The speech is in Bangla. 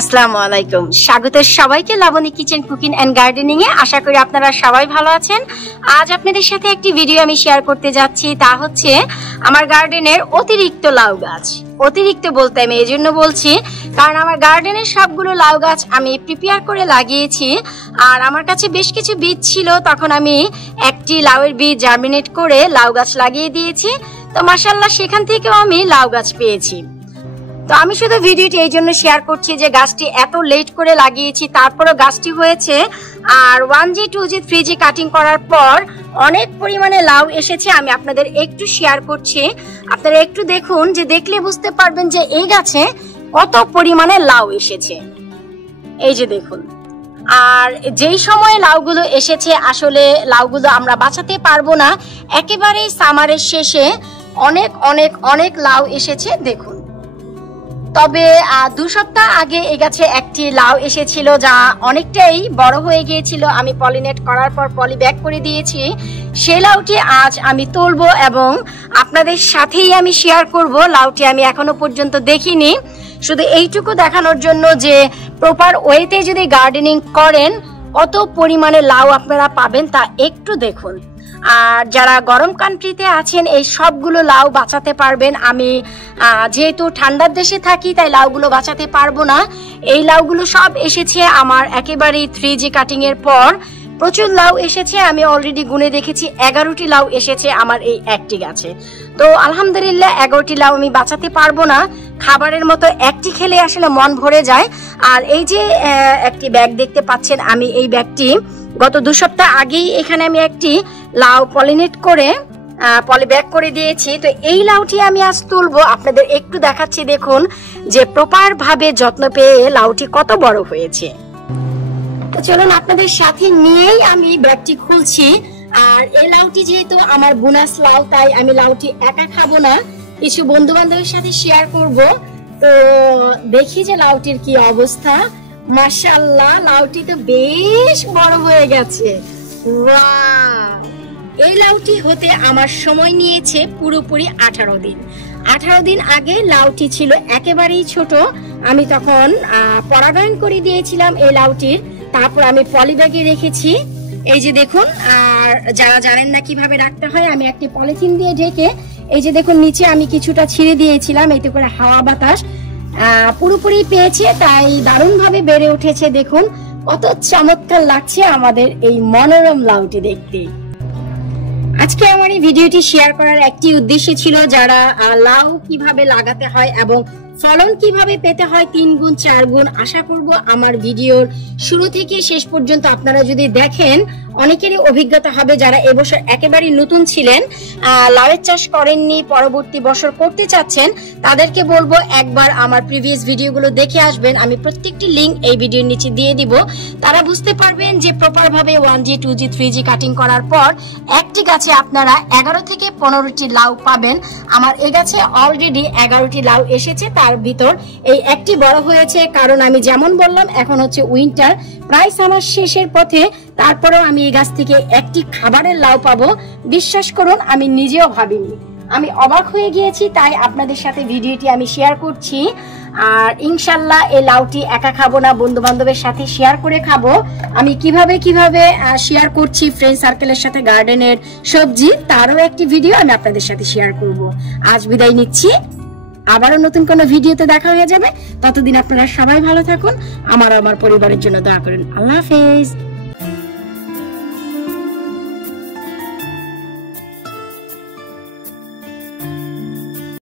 আসসালামু আলাইকুম, স্বাগত সবাইকে Laboni kitchen cooking and gardening এ। আশা করি আপনারা সবাই ভালো আছেন। আজ আপনাদের সাথে একটি ভিডিও আমি শেয়ার করতে যাচ্ছি, তা হচ্ছে আমার গার্ডেনের অতিরিক্ত লাউ গাছ। অতিরিক্ত বলতে আমি এই জন্য বলছি কারণ আমার গার্ডেনের সবগুলো লাউ গাছ আমি প্রিপেয়ার করে লাগিয়েছি, আর আমার কাছে বেশ কিছু বীজ ছিল। তখন আমি একটি লাউয়ের বীজ জার্মিনেট করে লাউ গাছ লাগিয়ে দিয়েছি। তো মাশাআল্লাহ সেখান থেকেও আমি লাউ গাছ পেয়েছি। তো আমি শুধু ভিডিওটি এই জন্য শেয়ার করছি যে গাছটি এত লেট করে লাগিয়েছি, তারপরও গাছটি হয়েছে। আর 1G 2G 3G কাটিং করার পর অনেক পরিমাণে লাউ এসেছে। আমি আপনাদের একটু শেয়ার করছি, আপনারা একটু দেখুন, যে দেখলে বুঝতে পারবেন যে এই গাছে কত পরিমাণে লাউ এসেছে। এই যে দেখুন, আর যেই সময়ে লাউগুলো এসেছে আসলে লাউগুলো আমরা বাঁচাতে পারবো না। একেবারেই সামারের শেষে অনেক অনেক অনেক লাউ এসেছে দেখুন। তবে 2 সপ্তাহ আগে এই গাছে একটি লাউ এসেছিল যা অনেকটাই বড় হয়ে গিয়েছিল। আমি পলিনেট করার পর পলি ব্যাক করে দিয়েছি। সেই লাউটি আজ আমি তুলবো এবং আপনাদের সাথেই আমি শেয়ার করব। লাউটি আমি এখনো পর্যন্ত দেখিনি, শুধু এইটুকু দেখানোর জন্য যে প্রপার ওয়েতে যদি গার্ডেনিং করেন কত পরিমাণে লাউ আপনারা পাবেন তা একটু দেখুন। আর যারা গরম কান্ট্রিতে আছেন এই সবগুলো লাউ বাঁচাতে পারবেন। আমি যেহেতু ঠান্ডার দেশে থাকি তাই লাউগুলো বাঁচাতে পারবো না। এই লাউগুলো সব এসেছে আমার একেবারেই 3G কাটিং এর পর। প্রচুর লাউ এসেছে, আমি অলরেডি গুনে দেখেছি 11টি লাউ এসেছে আমার এই একটি গাছে। তো আলহামদুলিল্লাহ 11টি লাউ আমি বাঁচাতে পারবো না, খাবারের মতো একটি খেলে আসলে মন ভরে যায়। আর এই যে একটি ব্যাগ দেখতে পাচ্ছেন, আমি এই ব্যাগটি গত 2 সপ্তাহ আগেই এখানে আমি একটি লাউ পলিনেট করে পলি ব্যাগ করে দিয়েছি। তো এই লাউটি আমি আজ তুলবো, আপনাদের একটু দেখাচ্ছি দেখুন যে প্রপার ভাবে যত্ন পেয়ে লাউটি কত বড় হয়েছে। তো চলুন আপনাদের সাথে নিয়েই আমি ব্যাগটি খুলছি। আর এই লাউটি যেহেতু আমার বোনাস লাউ তাই আমি লাউটি একা খাবো না, কিছু বন্ধু বান্ধবের সাথে শেয়ার করব। তো দেখি যে লাউটির কি অবস্থা। মাশাআল্লাহ লাউটি তো বেশ বড় হয়ে গেছে। ওয়াও, এই লাউটি হতে আমার সময় নিয়েছে পুরোপুরি 18 দিন। 18 দিন আগে লাউটি ছিল একেবারেই ছোট। আমি তখন পরাগায়ন করে দিয়েছিলাম এই লাউটির, তারপর আমি পলি ব্যাগে রেখেছি। এই যে দেখুন, আর যারা জানেন না কিভাবে রাখতে হয়, আমি একটি পলিথিন দিয়ে ঢেকে এই যে দেখুন নিচে আমি কিছুটা ছিঁড়ে দিয়েছিলাম, এতে করে হাওয়া বাতাস পুরোপুরি পেয়েছে, তাই দারুণ ভাবে বেড়ে উঠেছে। দেখুন কত চমৎকার লাগছে আমাদের এই মনোরম লাউটি দেখতে। আজকে আমার এই ভিডিওটি শেয়ার করার একটি উদ্দেশ্য ছিল, যারা লাউ কিভাবে লাগাতে হয় এবং ফলন কিভাবে পেতে হয় 3 গুণ 4 গুণ। আশা করব আমার ভিডিওর শুরু থেকে শেষ পর্যন্ত আপনারা যদি দেখেন অনেকেরই অভিজ্ঞতা হবে। যারা এবছর একেবারে নতুন ছিলেন, লাউয়ের চাষ করেননি, পরবর্তী বছর করতে চাচ্ছেন, তাদেরকে বলবো একবার আমার প্রিভিয়াস ভিডিওগুলো দেখে আসবেন। আমি প্রত্যেকটি লিংক এই ভিডিওর নিচে দিয়ে দিব। তারা বুঝতে পারবেন যে প্রপার ভাবে 1G 2G 3G কাটিং করার পর একটি গাছে আপনারা 11 থেকে 15টি লাউ পাবেন। আমার এই গাছে অলরেডি 11টি লাউ এসেছে, তার ভিতর এই একটি বড় হয়েছে। কারণ আমি যেমন বললাম এখন হচ্ছে উইন্টার, প্রায় সামার শেষের পথে, তারপরেও আমি এই গাছ থেকে একটি খাবারের লাউ পাবো, বিশ্বাস করুন আমি নিজেও ভাবিনি। আমি অবাক হয়ে গিয়েছি, তাই আপনাদের সাথে ভিডিওটি আমি শেয়ার করছি। আর ইনশাল্লাহ এই লাউটি একা খাবো না, বন্ধু বান্ধবের সাথে শেয়ার করে খাবো। আমি কিভাবে শেয়ার করছি ফ্রেন্ড সার্কেলের সাথে গার্ডেনের সবজি, তারও একটি ভিডিও আমি আপনাদের সাথে শেয়ার করব। আজ বিদায় নিচ্ছি, আবারও নতুন কোনো ভিডিওতে দেখা হয়ে যাবে। ততদিন আপনারা সবাই ভালো থাকুন, আমার পরিবারের জন্য দোয়া করুন। আল্লাহ হাফেজ।